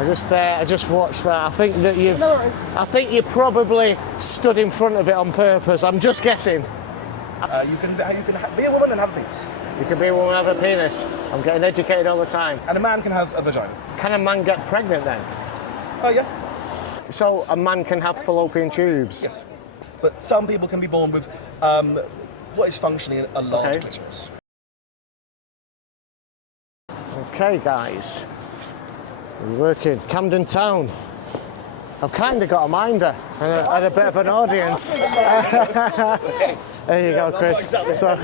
I just watched that. I think that I think you probably stood in front of it on purpose. I'm just guessing. You can be a woman and have a penis. You can be a woman and have a penis. I'm getting educated all the time. And a man can have a vagina. Can a man get pregnant then? Oh, yeah. So a man can have fallopian tubes? Yes. But some people can be born with what is functionally a large clitoris. Okay, guys. We're working. Camden Town. I've kind of got a minder and a bit of an audience. There you go, Chris. So,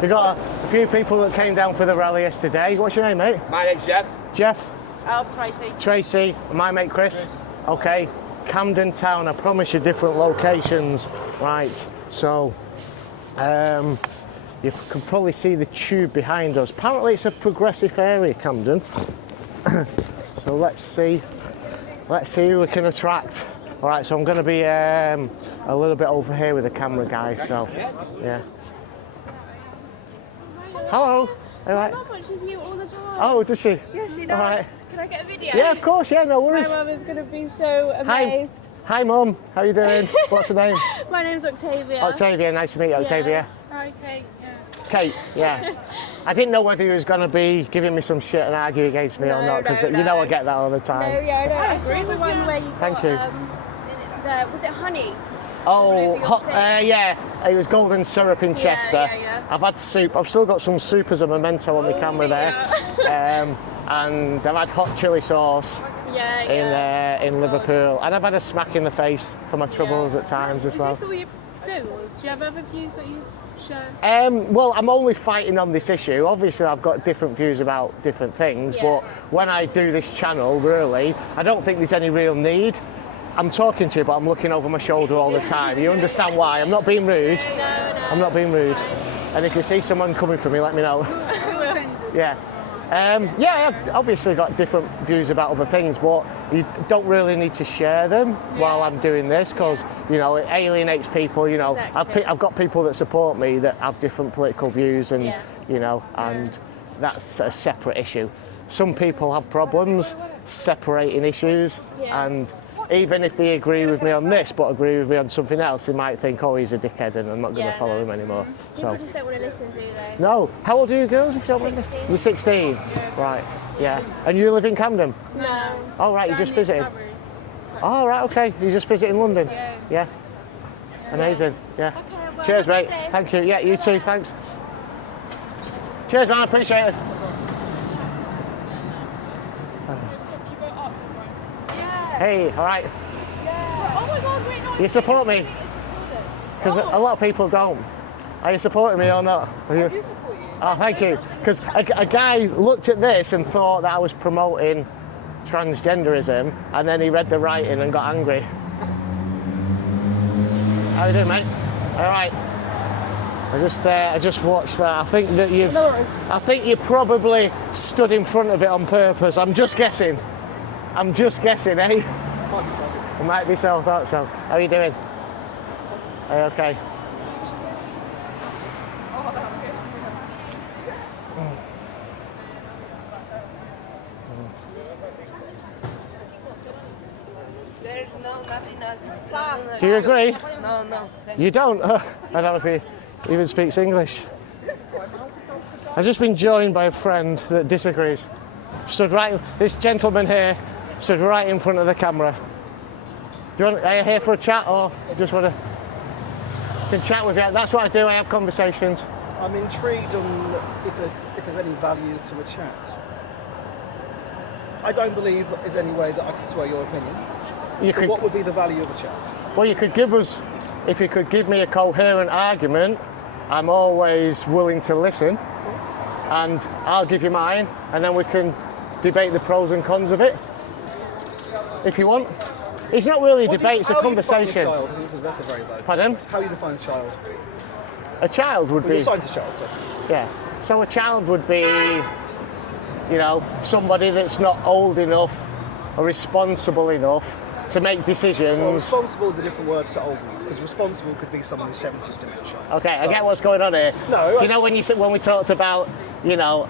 we got a few people that came down for the rally yesterday. What's your name, mate? My name's Jeff. Jeff? Tracy. Tracy. And my mate, Chris? Okay. Camden Town. I promise you different locations. Right. So, you can probably see the tube behind us. Apparently it's a progressive area, Camden. So let's see who we can attract. All right, so I'm going to be a little bit over here with the camera, guys. So, yeah. Hello. All right. My mum watches you all the time. Oh, does she? Yeah, she does. All right. Can I get a video? Yeah, of course. Yeah, no worries. My mum is going to be so amazed. Hi, Mum. How you doing? What's her name? My name's Octavia. Octavia. Nice to meet you, Octavia. Yes. Hi, Kate. Yeah. Kate, yeah. I didn't know whether you was going to be giving me some shit and argue against me or not, because you know I get that all the time. No, yeah, no. I saw the one where you got, Thank you. was it honey? Oh, yeah, it was golden syrup in Chester. Yeah. I've had soup. I've still got some soup as a memento on my camera there. And I've had hot chili sauce in Liverpool. And I've had a smack in the face for my troubles at times as well. Is this all you do, or do you have other views that you share? Well, I'm only fighting on this issue. Obviously, I've got different views about different things, but when I do this channel, really, I don't think there's any real need. I'm talking to you, but I'm looking over my shoulder all the time. You understand why? I'm not being rude. No. I'm not being rude. And if you see someone coming for me, let me know. Yeah. I've obviously got different views about other things, but you don't really need to share them while I'm doing this, because you know it alienates people. You know, Exactly. I've got people that support me that have different political views, and you know, and that's a separate issue. Some people have problems separating issues, and even if they agree with me on this but agree with me on something else, they might think, oh, he's a dickhead and I'm not going to follow him anymore. People just don't want to listen, do they? No. How old are you girls, if you don't mind? 16. You're 16? Right, yeah. And you live in Camden? No. Oh, right, you just Down near visited? Surrey. Oh, right, okay. You just visiting London? Yeah. Amazing, yeah. Okay, well, Cheers, have a mate. good day. Thank you. Yeah, you too, thanks. Cheers, man, I appreciate it. Hey, all right. Oh my God, wait, no. You support me? Because a lot of people don't. Are you supporting me or not? Are you? I do support you. Oh, thank you. Because a guy looked at this and thought that I was promoting transgenderism, and then he read the writing and got angry. How you doing, mate? All right. I just watched that. I think that I think you probably stood in front of it on purpose. I'm just guessing. Eh? Might be so. It might be so. I thought so. How are you doing? Are you okay? There's nothing else. Do you agree? No. You don't? I don't know if he even speaks English. I've just been joined by a friend that disagrees. This gentleman here stood right in front of the camera. Are you here for a chat, or just want to can chat with you? That's what I do. I have conversations. I'm intrigued on if there's any value to a chat. I don't believe that there's any way that I can sway your opinion. What would be the value of a chat? Well, you could give us, if you could give me a coherent argument, I'm always willing to listen, and I'll give you mine, and then we can debate the pros and cons of it, if you want. It's not really a debate, it's a conversation. How do you define a child? I think that's a very valid. Pardon? How do you define a child? A child would be... You're a scientist child, so. Yeah. So a child would be, you know, somebody that's not old enough or responsible enough to make decisions. Well, responsible is a different word to old enough, because responsible could be someone who's 70 with dementia. Okay, So- I get what's going on here. No, Do you know when we talked about, you know,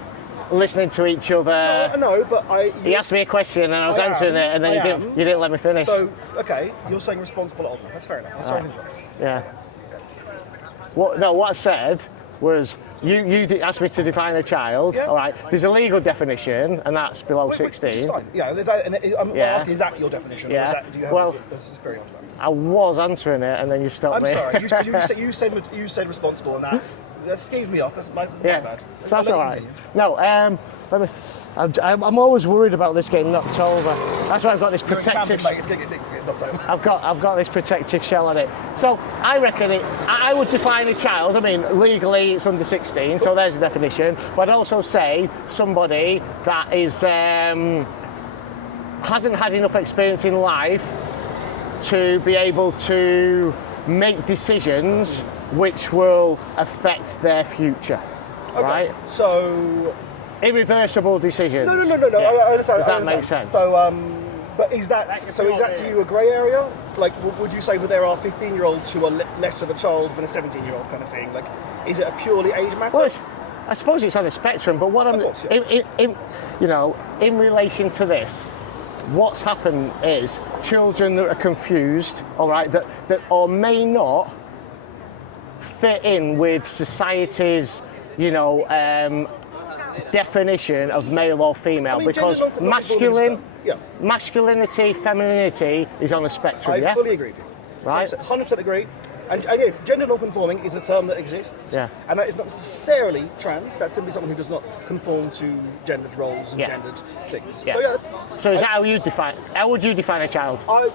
listening to each other. No, but He asked me a question and I was answering it, and then you didn't let me finish. So, okay, you're saying responsible adult. That's fair enough. I'm sorry to interrupt. Yeah. What I said was you asked me to define a child. Yeah. All right. There's a legal definition, and that's below 16. Which is fine. Yeah. I'm asking, is that your definition? Yeah. Or do you have a superior on that? I was answering it, and then you stopped me. I'm sorry. You said responsible, and that scaves me off. That's my bad. So that's all right. No, I'm always worried about this getting knocked over. That's why I've got this protective. It's going to get knocked over. I've got this protective shell on it. So I reckon I would define a child. I mean, legally it's under 16, so there's a definition. But I'd also say somebody that is hasn't had enough experience in life to be able to make decisions which will affect their future. Okay. Right? So irreversible decisions. No. Yeah. I understand. Does that make sense? So, but is that to you a grey area? Like, would you say that there are 15-year-olds who are less of a child than a 17-year-old kind of thing? Like, is it a purely age matter? Well, I suppose it's on a spectrum. But what in relation to this, what's happened is children that are confused, all right, that or may not fit in with society's, definition of male or female, because masculinity, femininity is on a spectrum. I fully agree with you. Right? 100% agree. And yeah, gender non-conforming is a term that exists, and that is not necessarily trans. That's simply someone who does not conform to gendered roles and gendered things. Yeah. So is that how you define? How would you define a child? I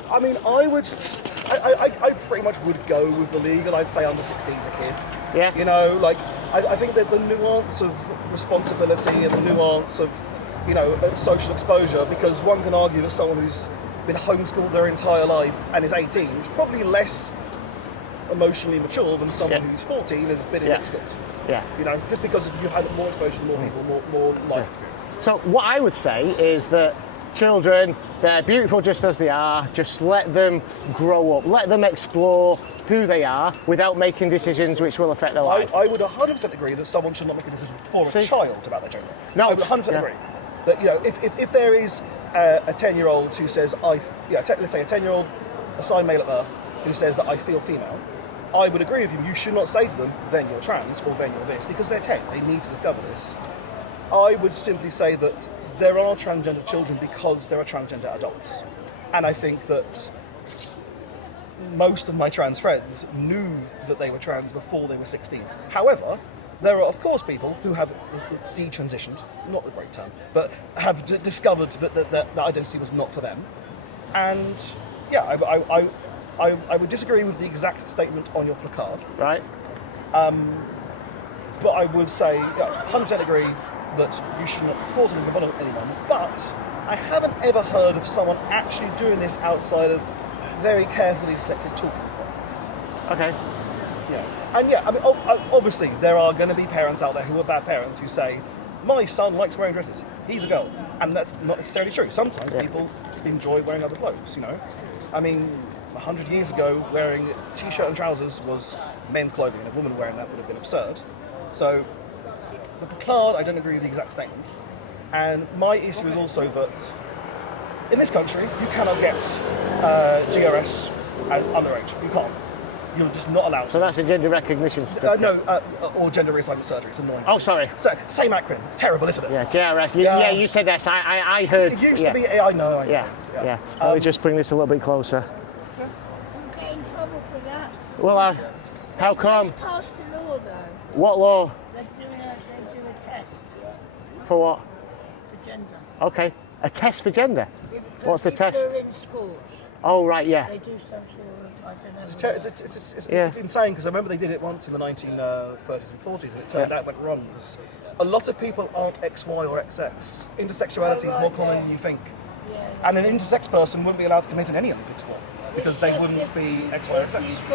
pretty much would go with the legal. I'd say under 16 is a kid. Yeah. I think that the nuance of responsibility and the nuance of social exposure, because one can argue that someone who's been homeschooled their entire life and is 18 is probably less emotionally mature than someone who's 14 and has been in mixed schools. Yeah. Just because you've had more exposure to more people, more life experiences. So what I would say is that children, they're beautiful just as they are. Just let them grow up. Let them explore who they are without making decisions which will affect their life. I would 100% agree that someone should not make a decision for a child about their gender. No, I would 100% agree. That if there is a 10-year-old who says let's say a 10-year-old assigned male at birth who says that I feel female, I would agree with you. You should not say to them, then you're trans or then you're this, because they're 10. They need to discover this. I would simply say that there are transgender children because there are transgender adults. And I think that most of my trans friends knew that they were trans before they were 16. However, there are, of course, people who have detransitioned, not the great term, but have discovered that that identity was not for them. And yeah, I would disagree with the exact statement on your placard. Right. But I would say, 100% agree that you should not force anything upon anyone. But I haven't ever heard of someone actually doing this outside of very carefully selected talking points. Okay. Yeah. And yeah, I mean, obviously there are going to be parents out there who are bad parents who say, my son likes wearing dresses, he's a girl. And that's not necessarily true. Sometimes people enjoy wearing other clothes, I mean, 100 years ago, wearing a t-shirt and trousers was men's clothing, and a woman wearing that would have been absurd. So, the placard, I don't agree with the exact statement. And my issue is also that in this country, you cannot get GRS underage. You can't. You're just not allowed to. So that's a gender recognition certificate? Or gender reassignment surgery. It's annoying. Oh, sorry. So, same acronym. It's terrible, isn't it? Yeah, GRS. You said this. I heard. It used to be. I know. Yeah. Let me just bring this a little bit closer. Get in trouble for that. Well, how come? Just passed a law though. What law? They do a test For what? for gender. Okay. A test for gender? What's the test? They're in sports. Oh, right, yeah. They do some sort of, I don't know. It's insane, because I remember they did it once in the 1930s and 40s, and it turned out it went wrong. Because a lot of people aren't XY or XX. Intersexuality is more common than you think. Yeah. And an intersex person wouldn't be allowed to compete in any Olympic sport, because they wouldn't be XY or XX. If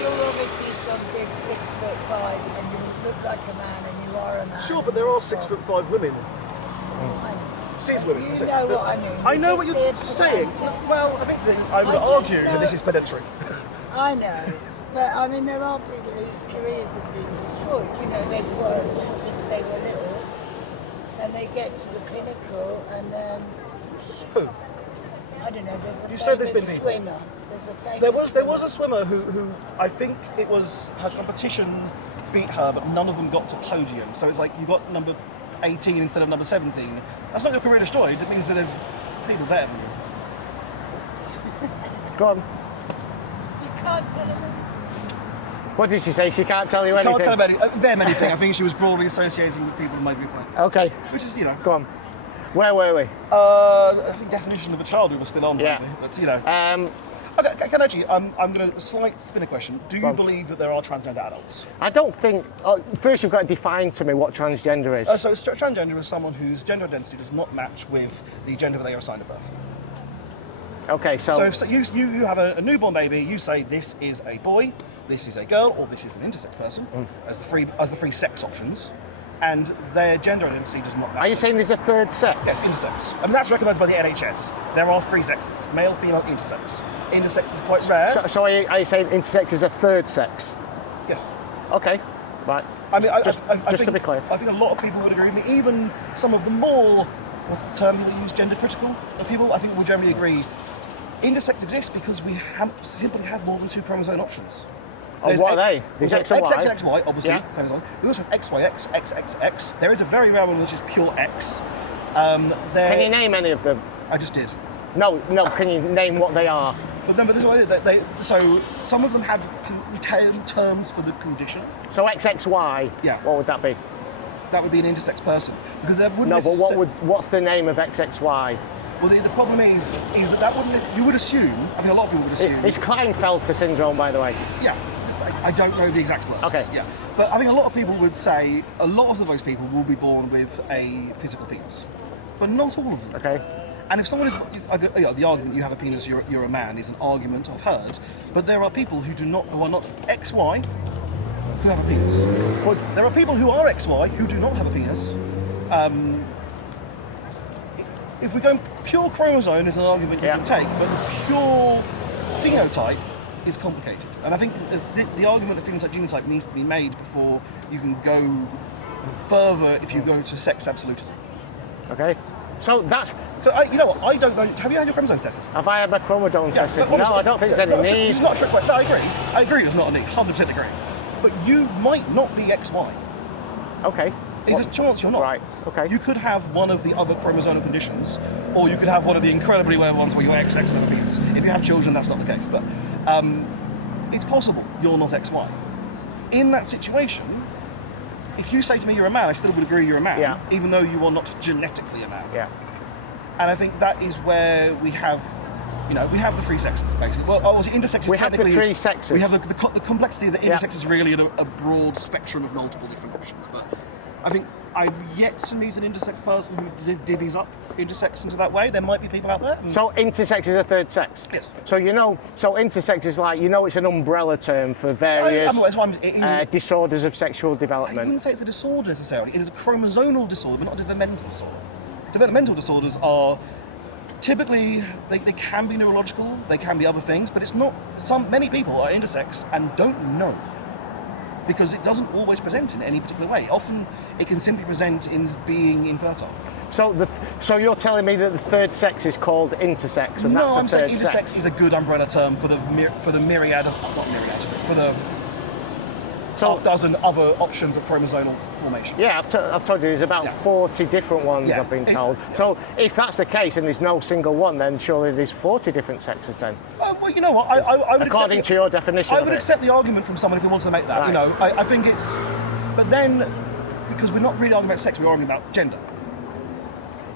you're obviously some big 6'5" and you look like a man and you are a man. Sure, but there are 6'5" women. Cis women. You know what I mean. I know what you're saying. Well, I think I would argue that this is predatory. I know. But I mean, there are people whose careers have been destroyed. They've worked since they were little they get to the pinnacle, and then Who? I don't know. There's a You said there's famous been people. swimmer. There's a famous There was swimmer. a swimmer who I think it was her competition beat her, but none of them got to podium. So it's like you got number 18 instead of number 17. That's not your career destroyed. It means that there's people better than you. Go on. You can't tell them. What did she say? She can't tell you anything? Can't tell them anything. I think she was broadly associating with people in my viewpoint. Okay, Which is, you know, go on. Where were we? I think definition of a child who was still on, Yeah. frankly. But, you know. Okay, can I actually, I'm going to slight spin a question. Do you believe that there are transgender adults? I don't think... first, you've got to define to me what transgender is. So transgender is someone whose gender identity does not match with the gender that they are assigned at birth. Okay, so... So if you have a newborn baby, you say this is a boy, this is a girl, or this is an intersex person, as the three sex options, and their gender identity does not match. Are you saying there's a third sex? Yes, intersex. I mean, that's recognised by the NHS. There are three sexes: male, female, intersex. Intersex is quite rare. So are you saying intersex is a third sex? Yes. Okay, right. I mean, I Just think, to be clear. I think a lot of people would agree with me. Even some of the more, what's the term people use, gender critical people, I think will generally agree. Intersex exists because we simply have more than two chromosome options. Oh, what are they? There's X and Y? XX and XY, obviously. Yeah. Famous one. We also have XYX, XXX. There is a very rare one which is pure X. Can you name any of them? I just did. No, can you name what they are? But this is why so some of them have terms for the condition. So XXY, Yeah. what would that be? That would be an intersex person because there wouldn't. No, but what's the name of XXY? Well, the problem is that wouldn't. You would assume. I think a lot of people would assume. It's Klinefelter syndrome, by the way. Yeah, I don't know the exact words. Okay. Yeah, but I think a lot of people would say a lot of those people will be born with a physical penis, but not all of them. Okay. And if someone is, the argument you have a penis, you're a man is an argument I've heard, but there are people who are not XY who have a penis. Well, There are people who are XY who do not have a penis. If we go pure chromosome is an argument you Yeah. can take, but pure phenotype is complicated. And I think the argument of phenotype genotype needs to be made before you can go further if you go to sex absolutism. okay. So that's... You know what? I don't know. Have you had your chromosomes tested? Have I had my chromosomes tested? but No, honestly- I don't think there's any need. It's not a trick question. No, I agree there's not a need. 100% agree. But you might not be XY. Okay. There's a chance you're not. Right, okay. You could have one of the other chromosomal conditions, or you could have one of the incredibly rare ones where you're XX and have a penis. If you have children, that's not the case. But it's possible you're not XY. In that situation, if you say to me you're a man, I still would agree you're a man, Yeah. even though you are not genetically a man. Yeah. And I think that is where we have, we have the three sexes, basically. Well, obviously, intersex is We have the technically... three sexes. We have the complexity that Yeah. intersex is really a broad spectrum of multiple different options. But I think I've yet to meet an intersex person who divvies up intersex into that way. There might be people out there. So intersex is a third sex? Yes. So intersex is like, it's an umbrella term for various disorders of sexual I development. wouldn't say it's a disorder necessarily. It is a chromosomal disorder, but not a developmental disorder. Developmental disorders are typically, they can be neurological, they can be other things, but it's not. Many people are intersex and don't know, because it doesn't always present in any particular way. Often it can simply present in being infertile. So you're telling me that the third sex is called intersex, and No, that's I'm a saying third intersex sex? is a good umbrella term for the myriad of, not myriad, for the half dozen other options of chromosomal formation. Yeah, I've told you there's about 40 different ones, Yeah. I've been told. So if that's the case and there's no single one, then surely there's 40 different sexes then? Well, you know what? I would According to your definition I of would it. accept the argument from someone if he wants to make that. Right. I think it's... But then, because we're not really arguing about sex, we're arguing about gender.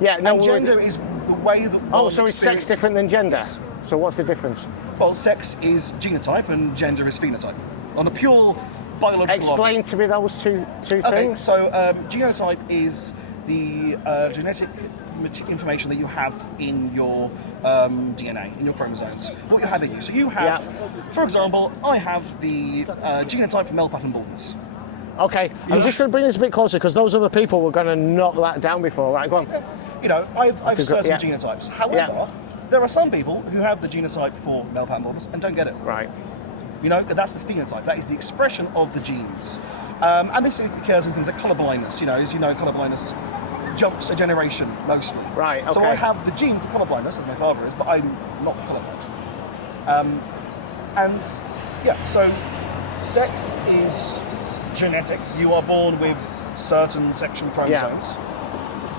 Yeah, no, And gender is the way that one so is sex experiences- different than gender? Yes. So what's the difference? Well, sex is genotype and gender is phenotype. On a pure biological Explain to me those two Okay, things. so genotype is the genetic information that you have in your DNA, in your chromosomes, what you have in you. So you have, for example, I have the genotype for male pattern baldness. Okay, I'm just going to bring this a bit closer because those other people were going to knock that down before. Right, go on. I've certain yeah. genotypes. However, there are some people who have the genotype for male pattern baldness and don't get it. Right. That's the phenotype. That is the expression of the genes. And this occurs in things like colour blindness. As you know, colour blindness jumps a generation mostly. Right, So okay. I have the gene for colourblindness, as my father is, but I'm not colourblind. And yeah, so sex is genetic. You are born with certain sexual chromosomes,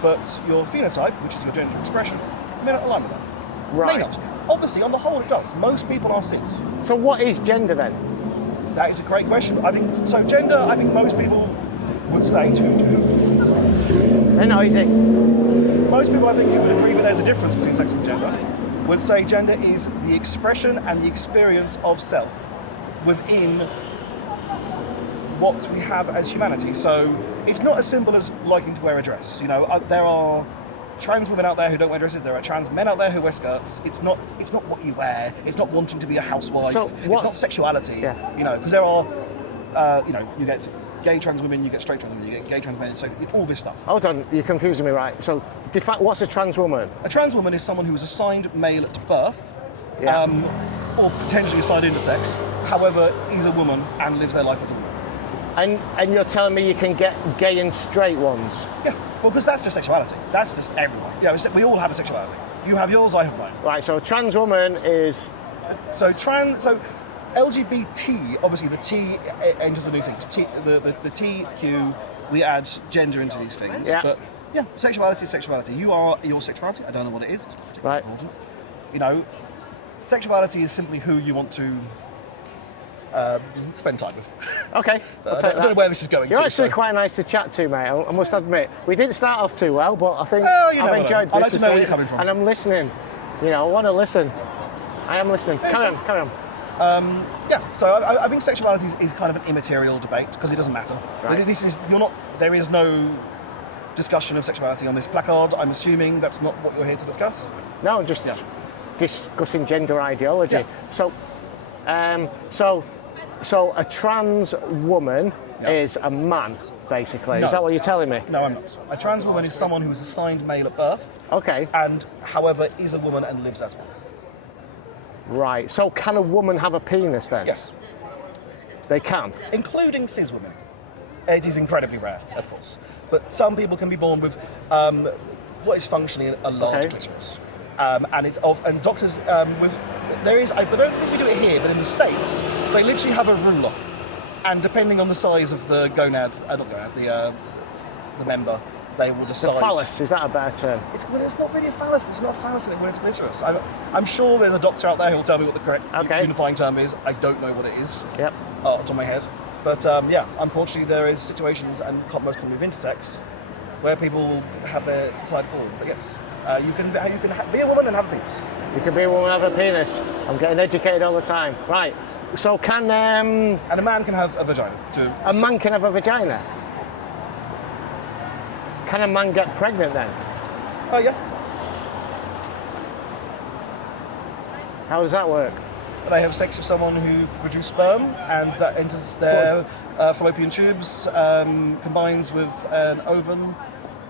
but your phenotype, which is your gender expression, may not align with that. Right. May not. Obviously, on the whole, it does. Most people are cis. So what is gender then? That is a great question. I think so. Gender, I think most people would say They're noisy. most people, I think, who would agree that there's a difference between sex and gender, would say gender is the expression and the experience of self within what we have as humanity. So it's not as simple as liking to wear a dress. You know, there are trans women out there who don't wear dresses. There are trans men out there who wear skirts. It's not what you wear. It's not wanting to be a housewife. So it's not sexuality. Yeah. You know, because there are, you get gay trans women, you get straight trans women, you get gay trans men. So all this stuff. Hold on, you're confusing me, right? So what's a trans woman? A trans woman is someone who was assigned male at birth, Yeah. or potentially assigned intersex. However, is a woman and lives their life as a woman. And you're telling me you can get gay and straight ones? Yeah, well, because that's just sexuality. That's just everyone. You know, we all have a sexuality. You have yours, I have mine. Right, so a trans woman is... So LGBT, obviously the T enters a new thing. The T, Q, we add gender into these things. Yeah. But yeah, sexuality is sexuality. You are your sexuality. I don't know what it is. It's not particularly Right. important. You know, sexuality is simply who you want to spend time with. Okay, I'll I take don't know that. where this is going You're to. actually so. quite nice to chat to, mate. I must admit. We didn't start off too well, but I think Well, you never I've know. enjoyed this. I like to know where so- you're coming from. And I'm listening. You know, I want to listen. I am listening. Carry on. Yeah, so I think sexuality is kind of an immaterial debate because it doesn't matter. Right. There is no discussion of sexuality on this placard. I'm assuming that's not what you're here to discuss. No, just Yeah. discussing gender ideology. Yeah. So a trans woman Yeah. is a man, basically. No. Is that what you're telling me? No, I'm not. A trans woman is someone who is assigned male at birth Okay. and, however, is a woman and lives as one. Right. So can a woman have a penis then? Yes, They can. including cis women. It is incredibly rare, of course. But some people can be born with what is functionally a large Okay. clitoris. And doctors I don't think we do it here, but in the States, they literally have a ruler. And depending on the size of the the member, they will The decide. phallus, is that a better term? It's not really a phallus. It's not a phallus when it's a clitoris. I'm sure there's a doctor out there who will tell me what the correct Okay. unifying term is. I don't know what it is Yep. off the top of my head. But yeah, unfortunately, there is situations, and most commonly with intersex, where people have their decide for them. But yes, you can be a woman and have a penis. You can be a woman and have a penis. I'm getting educated all the time. Right. So can And a man can have a vagina too. a man can have a vagina? Can a man get pregnant then? Oh yeah. How does that work? They have sex with someone who produces sperm, and that enters their fallopian tubes, combines with an ovum,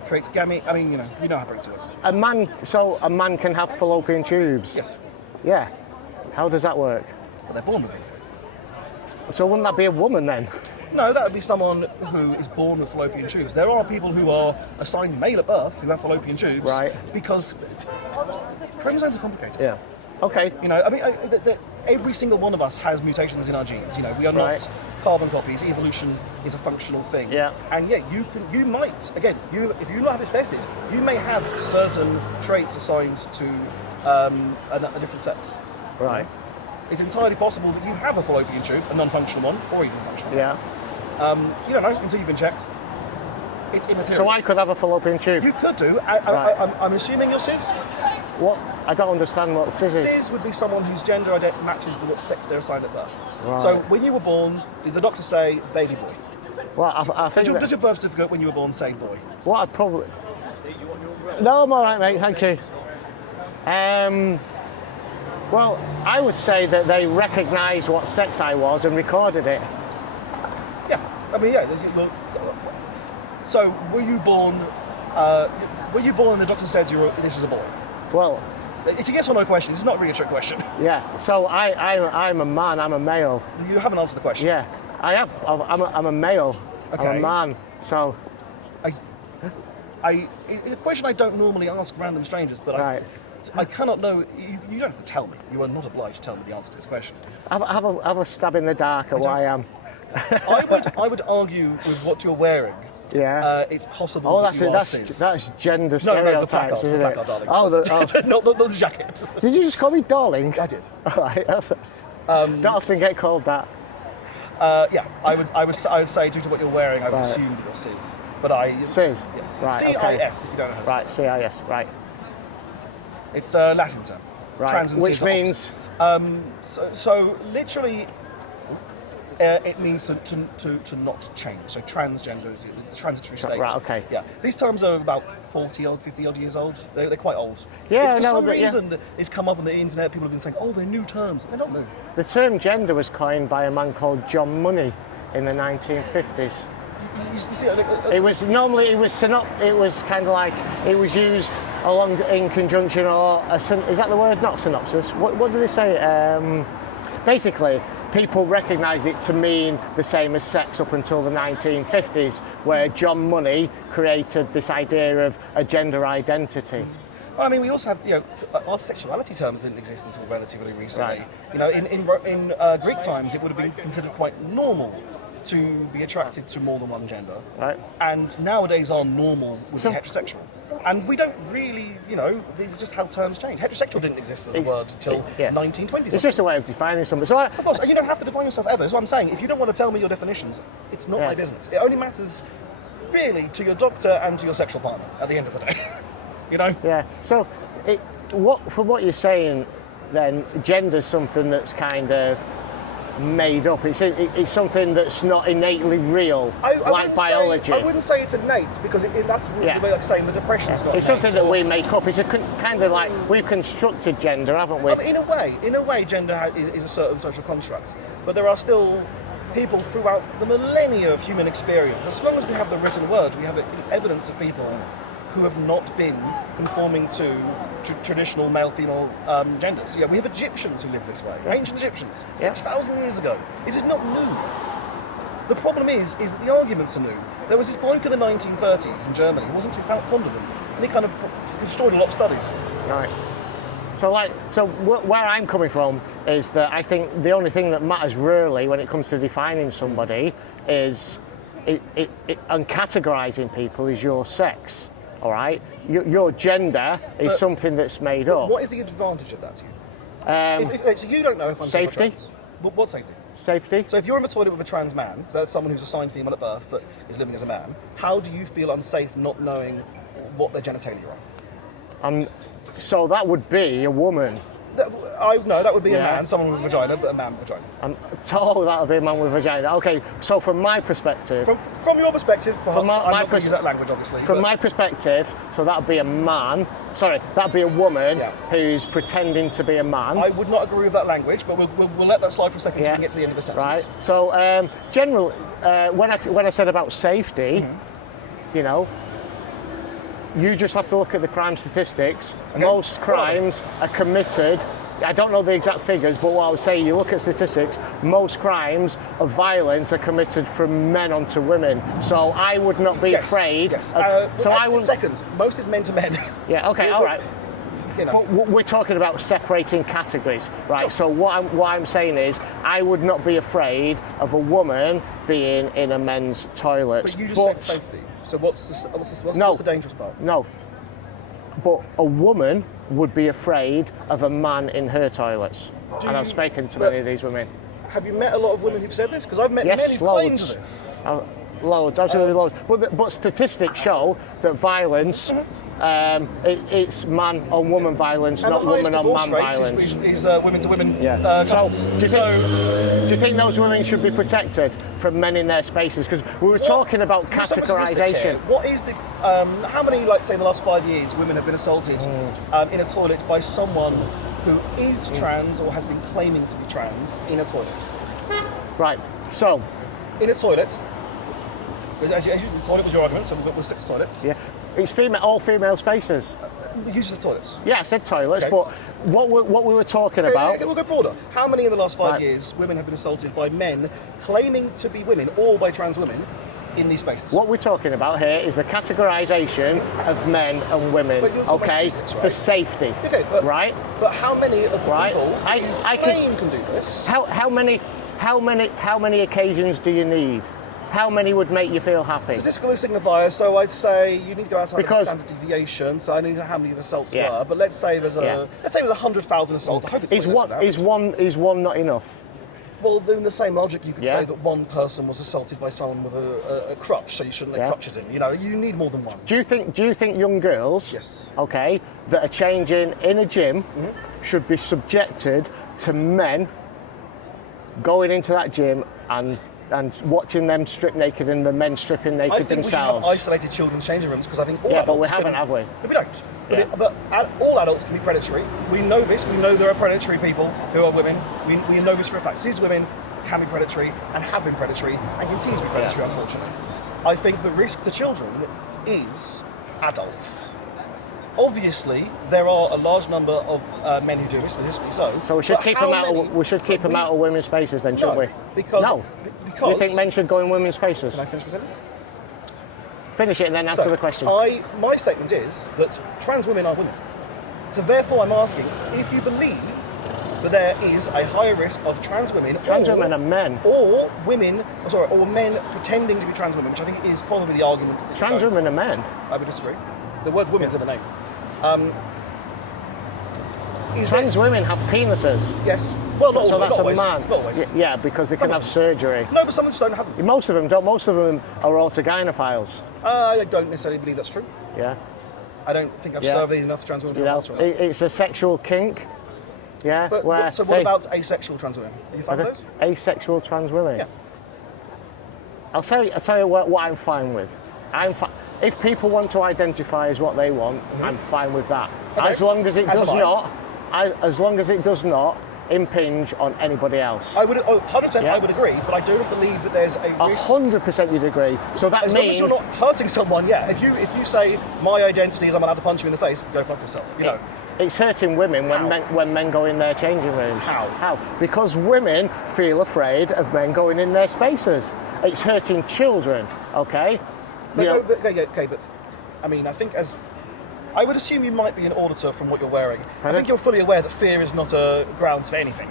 creates gamete. I mean, you know how pregnancy works. A man can have fallopian tubes? Yes, Yeah. How does that work? but they're born with it. So wouldn't that be a woman then? No, that would be someone who is born with fallopian tubes. There are people who are assigned male at birth who have fallopian tubes, Right. because chromosomes are complicated. Yeah. Okay. You know, I mean, every single one of us has mutations in our genes. You know, we are not Right. carbon copies. Evolution is a functional thing. Yeah. And yeah, you might, again, if you not have this tested, you may have certain traits assigned to a different sex. Right. It's entirely possible that you have a fallopian tube, a non-functional one, or even functional. Yeah. You don't know until you've been checked. It's immaterial. So I could have a fallopian tube? You could do. Right. I'm assuming you're cis. What? I don't understand what cis is. Cis would be someone whose gender matches what sex they're assigned at birth. Right. So when you were born, did the doctor say baby boy? Well, I think that- Does your birth certificate when you were born say boy? what I'd probably... No, I'm all right, mate. Thank you. Well, I would say that they recognised what sex I was and recorded it. Yeah. I mean, yeah. So were you born? Were you born and the doctor said this is a boy? Well, It's a yes or no question. It's not really a trick question. yeah. So I'm a man. I'm a male. You haven't answered the question. Yeah, I have. I'm a male. I'm Okay. a man. So It's a question I don't normally ask random strangers, but Right. I cannot know. You don't have to tell me. You are not obliged to tell me the answer to this question. Have a stab in the dark at what I am. I would argue with what you're wearing. Yeah. It's possible Oh, that you are cis. that's gender No, the stereotypes, placard, isn't the it? placard, darling. Oh, not the jacket. did you just call me darling? I did. All right. Don't often get called that. Yeah, I would say due to what you're wearing, I would Right. assume that you're cis. But I Cis? Yes. Right, okay. CIS if you don't know how to spell. Right, CIS, right. It's a Latin term. Right. Trans and Which cis are means So literally, it means to not change. So transgender is the transitory state. Right, okay. Yeah. These terms are about 40 odd, 50 odd years old. They're quite old. Yeah, For no, some but yeah. reason, it's come up on the internet. People have been saying, "Oh, they're new terms." They're not new. the term gender was coined by a man called John Money in the 1950s. You see, It was kind of like it was used along in conjunction or is that the word? Not synopsis. What do they say? Basically, people recognised it to mean the same as sex up until the 1950s, where John Money created this idea of a gender identity. Well, I mean, we also have, our sexuality terms didn't exist until relatively recently. Right. In Greek times, it would have been considered quite normal to be attracted to more than one gender. Right. And nowadays, our normal would So- be heterosexual. And we don't really, these are just how terms change. Heterosexual didn't exist as a word until Yeah. 1920s. It's just a way of defining something. So Of course, and you don't have to define yourself ever. That's what I'm saying. If you don't want to tell me your definitions, it's not Yeah. my business. It only matters, really, to your doctor and to your sexual partner at the end of the day. yeah. So from what you're saying, then gender's something that's kind of made up. It's something that's not innately real, like wouldn't biology. I wouldn't say it's innate because that's Yeah. the way like saying the depression's not It's innate, something that or- we make up. It's kind of like we've constructed gender, haven't we? I mean, in a way, gender is a certain social construct, but there are still people throughout the millennia of human experience. As long as we have the written word, we have the evidence of people who have not been conforming to traditional male-female genders. Yeah, we have Egyptians who live this way, ancient Egyptians, 6,000 years ago. This is not new. The problem is that the arguments are new. There was this bloke in the 1930s in Germany who wasn't too fond of them, and he kind of destroyed a lot of studies. Right. So where I'm coming from is that I think the only thing that matters really when it comes to defining somebody is and categorising people is your sex. All right, your gender is something that's made up. What is the advantage of that to you? So you don't know if I'm cis or Safety. trans. What safety? Safety. So if you're in the toilet with a trans man, that's someone who's assigned female at birth but is living as a man, how do you feel unsafe not knowing what their genitalia are? So that would be a woman. That would be a Yeah. man, someone with a vagina, but a man with a vagina. That would be a man with a vagina. Okay, so from my perspective, From your perspective, perhaps, From my I'm not going to pers- use that language, obviously. from but my perspective, so that would be a man. Sorry, that'd be a woman Yeah. who's pretending to be a man. I would not agree with that language, but we'll let that slide for a second until we get to the end of the sentence. Right. So, generally, when I said about safety, Mm-hmm. You just have to look at the crime statistics. Okay. Most crimes are committed. I don't know the exact figures, but what I would say, you look at statistics, most crimes of violence are committed from men onto women. So I would not be afraid. Yes. So I would. Second, most is men to men. Yeah. Okay. All right. But we're talking about separating categories, right? Sure. So what I'm saying is, I would not be afraid of a woman being in a men's toilet. But you just said safety. So what's the dangerous part? No. But a woman would be afraid of a man in her toilets. And I've spoken to many of these women. Have you met a lot of women who've said this? Because I've met Yes, many who claim loads. to this. Loads, absolutely loads. But statistics show that violence, it's man on woman violence, And not the highest woman on divorce man rates violence. is women to women So, couples. do you think those women should be protected from men in their spaces? Because we were talking about Some statistics categorisation. here. What is the how many, like say in the last 5 years, women have been assaulted in a toilet by someone who is trans or has been claiming to be trans in a toilet? Right. So, In a toilet. As you, the toilet was your argument, so we'll stick to toilets. yeah, it's all female spaces. Uses of toilets. Yeah, I said toilets, Okay. but what we were talking about. Okay, we'll go broader. How many in the last 5 Right. years women have been assaulted by men claiming to be women or by trans women in these spaces. What we're talking about here is the categorisation of men and women, But you're talking about okay, statistics, right? for safety, Okay, but, right? But how many of the Right. people I who claim can do this? How many occasions do you need? How many would make you feel happy? Statistical signifier, so I'd say you need to go outside Because- of the standard deviation. So I don't know how many of the assaults Yeah. were, but let's say there's Yeah. 100,000 assaults. I hope it's Is way less than that. is one not enough? Well, in the same logic, you could Yeah. say that one person was assaulted by someone with a crutch, so you shouldn't let Yeah. crutches in. You know, you need more than one. Do you think young girls, Yes. okay, that are changing in a gym should be subjected to men going into that gym and watching them strip naked and the men stripping naked I think themselves? we should have isolated children's changing rooms because I think all Yeah, adults but we can- haven't, have we? No, we don't. Yeah. But all adults can be predatory. We know this. We know there are predatory people who are women. We know this for a fact. Cis women can be predatory and have been predatory and continue to be predatory, Yeah. unfortunately. I think the risk to children is adults. Obviously, there are a large number of men who do this, statistically so. So we should but keep how them out. many- We should keep them out of women's spaces, then, shouldn't No, we? because no. because You think men should go in women's spaces? Can I finish my sentence? Finish it and then answer So, the question. my statement is that trans women are women. So therefore, I'm asking if you believe that there is a higher risk of trans women, Trans women are men. or women, or men pretending to be trans women, which I think is probably the argument. That you're Trans going women are men. for. I would disagree. The word "women's" in the name. Trans women have penises. Yes. Well, not So always, that's not a always, man. Not always. Yeah, because they Some can of have them. surgery. No, but some just don't have them. Most of them don't. Most of them are autogynephiles. I don't necessarily believe that's true. Yeah. I don't think I've Yeah. surveyed enough trans women to You know know, that's right. it's a sexual kink. Yeah. But where so what they- about asexual trans women? Are you fine with those? asexual trans women? Yeah. I'll tell you what I'm fine with. If people want to identify as what they want, I'm fine with that. Okay. As long as it As does am I. not, as long as it does not impinge on anybody else. I would 100%. Yeah. I would agree, but I don't believe that there's a risk. 100% you'd agree. So that As long as means you're not hurting someone, yeah. If you say my identity is I'm allowed to punch you in the face, go fuck yourself. You know. it's hurting women How? when men go in their changing rooms. How? Because women feel afraid of men going in their spaces. It's hurting children. Okay. But, You know- okay, but I mean, I think I would assume you might be an auditor from what you're wearing. I Pardon? think you're fully aware that fear is not a grounds for anything.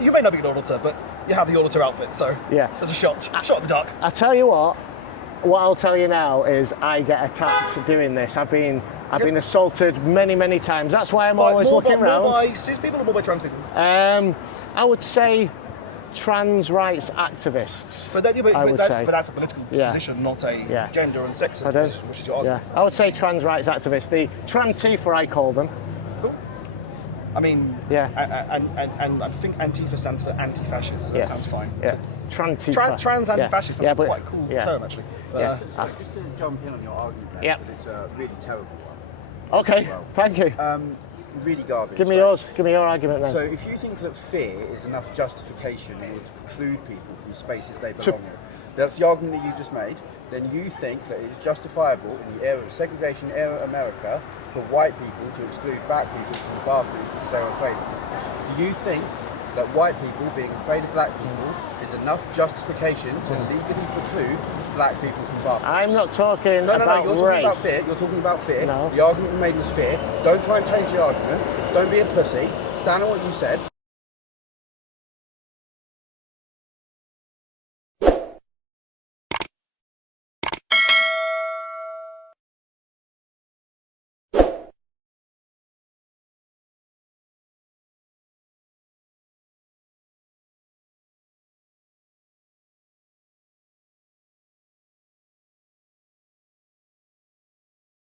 You may not be an auditor, but you have the auditor outfit, so Yeah. there's a shot in the dark. I tell you what I'll tell you now is I get attacked doing this. I've been assaulted many times. That's why I'm always looking More around. by cis people or more by trans people? I would say trans rights activists. But, I would say. but that's a political Yeah. position, not a Yeah. gender and sex I don't- position, which is your Yeah, argument. I would say trans rights activists. The Trantifa, I call them. Cool. I mean, Yeah. and I think Antifa stands for anti-fascist, so that Yes. sounds fine. Yeah. Trantifa. Trans anti-fascist sounds Yeah, like but- quite a cool yeah. term, actually. But, Yeah. Just to jump in on your argument there, Yep. but it's a really terrible one. Okay, thank you. Really garbage. Give me So- yours. Give me your argument then. So if you think that fear is enough justification in order to preclude people from spaces they belong in, that's the argument that you just made, then you think that it is justifiable in the era of segregation era America for white people to exclude black people from the bathroom because they are afraid of them. Do you think that white people being afraid of black people is enough justification to legally preclude black people from bathrooms? I'm not talking No, about you're talking race. about fear. You're talking about fear. No. The argument you made was fear. Don't try and change the argument. Don't be a pussy. Stand on what you said.